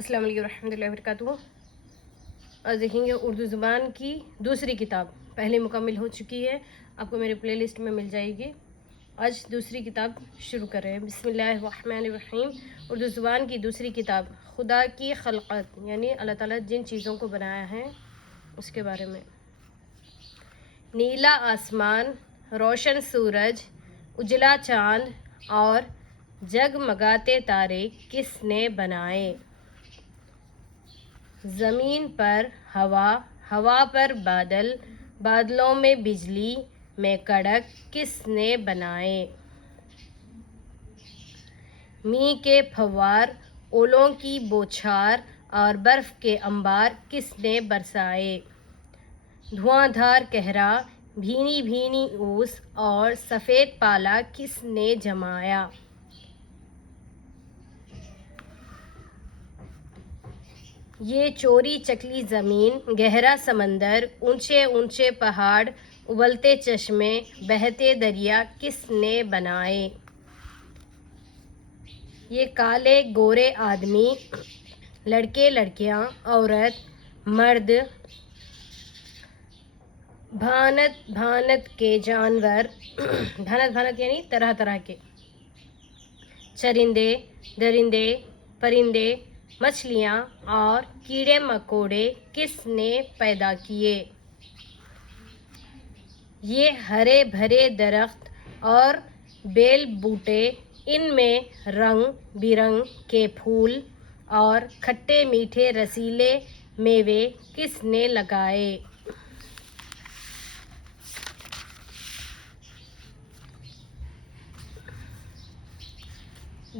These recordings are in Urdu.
السلام علیکم ورحمۃ اللہ وبرکاتہ۔ آج دیکھیں گے اردو زبان کی دوسری کتاب، پہلے مکمل ہو چکی ہے، آپ کو میرے پلے لسٹ میں مل جائے گی۔ آج دوسری کتاب شروع کر رہے ہیں۔ بسم اللہ الرحمن الرحیم۔ اردو زبان کی دوسری کتاب خدا کی خلقت، یعنی اللہ تعالیٰ جن چیزوں کو بنایا ہے اس کے بارے میں۔ نیلا آسمان، روشن سورج، اجلا چاند اور جگمگاتے تارے کس نے بنائے؟ زمین پر ہوا، ہوا پر بادل، بادلوں میں بجلی میں کڑک کس نے بنائے؟ میںہ کے پھوار، اولوں کی بوچھار اور برف کے انبار کس نے برسائے؟ دھواں دھار کہرا، بھینی بھینی اوس اور سفید پالا کس نے جمایا؟ یہ چوری چکلی زمین، گہرا سمندر، اونچے اونچے پہاڑ، ابلتے چشمے، بہتے دریا کس نے بنائے؟ یہ کالے گورے آدمی، لڑکے لڑکیاں، عورت مرد، بھانت بھانت کے جانور بھانت بھانت یعنی طرح طرح کے، چرندے درندے پرندے، مچھلیاں اور کیڑے مکوڑے کس نے پیدا کیے؟ یہ ہرے بھرے درخت اور بیل بوٹے، ان میں رنگ برنگ کے پھول اور کھٹے میٹھے رسیلے میوے کس نے لگائے؟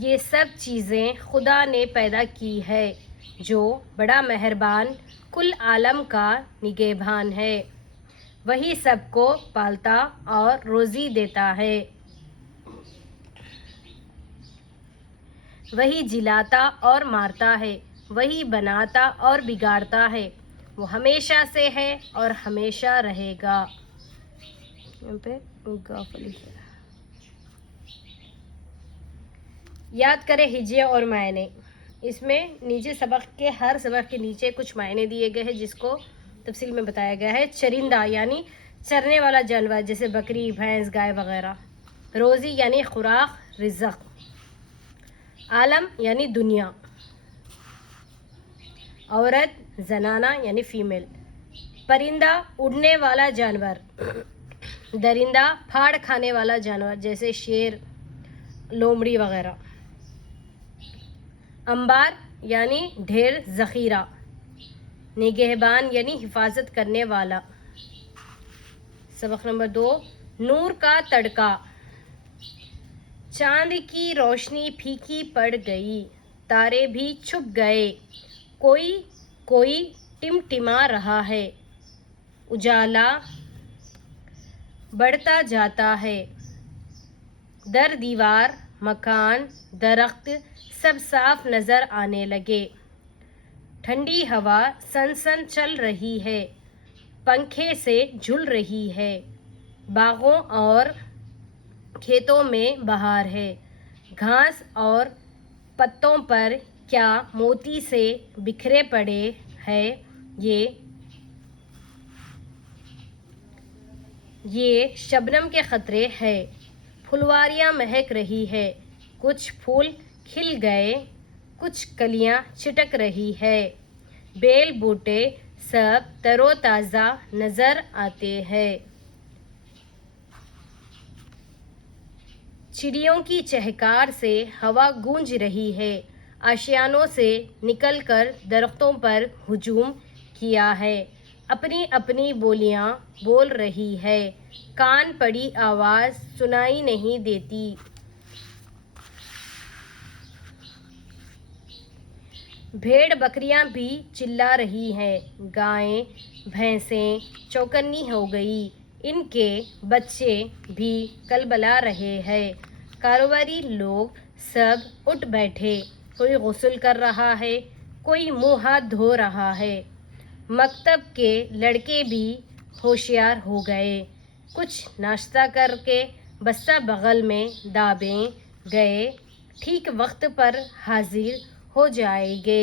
یہ سب چیزیں خدا نے پیدا کی ہے، جو بڑا مہربان کل عالم کا نگہبان ہے۔ وہی سب کو پالتا اور روزی دیتا ہے، وہی جلاتا اور مارتا ہے، وہی بناتا اور بگاڑتا ہے، وہ ہمیشہ سے ہے اور ہمیشہ رہے گا۔ یاد کرے ہجے اور معنی۔ اس میں نیچے سبق کے ہر سبق کے نیچے کچھ معنی دیے گئے ہیں جس کو تفصیل میں بتایا گیا ہے۔ چرندہ یعنی چرنے والا جانور، جیسے بکری، بھینس، گائے وغیرہ۔ روزی یعنی خوراک، رزق۔ عالم یعنی دنیا۔ عورت زنانہ یعنی فیمیل۔ پرندہ اڑنے والا جانور۔ درندہ پھاڑ کھانے والا جانور، جیسے شیر، لومڑی وغیرہ۔ انبار یعنی ڈھیر، ذخیرہ۔ نگہبان یعنی حفاظت کرنے والا۔ سبق نمبر 2، نور کا تڑکا۔ چاند کی روشنی پھیکی پڑ گئی، تارے بھی چھپ گئے، کوئی کوئی ٹمٹما رہا ہے، اجالا بڑھتا جاتا ہے، در دیوار، مکان، درخت سب صاف نظر آنے لگے، ٹھنڈی ہوا سن سن چل رہی ہے، پنکھے سے جھول رہی ہے، باغوں اور کھیتوں میں بہار ہے، گھاس اور پتوں پر کیا موتی سے بکھرے پڑے ہیں، یہ شبنم کے قطرے ہیں، پھلواریاں مہک رہی ہے، کچھ پھول کھل گئے، کچھ کلیاں چٹک رہی ہے، بیل بوٹے سب تر و تازہ نظر آتے ہیں، چڑیوں کی چہکار سے ہوا گونج رہی ہے، آشیانوں سے نکل کر درختوں پر ہجوم کیا ہے، اپنی اپنی بولیاں بول رہی ہے، کان پڑی آواز سنائی نہیں دیتی، بھیڑ بکریاں بھی چلا رہی ہیں، گائیں بھینسیں چوکنی ہو گئی، ان کے بچے بھی کلبلا رہے ہیں، کاروباری لوگ سب اٹھ بیٹھے، کوئی غسل کر رہا ہے، کوئی منہ ہاتھ دھو رہا ہے، مکتب کے لڑکے بھی ہوشیار ہو گئے، کچھ ناشتہ کر کے بستہ بغل میں دابے گئے، ٹھیک وقت پر حاضر ہو جائیں گے،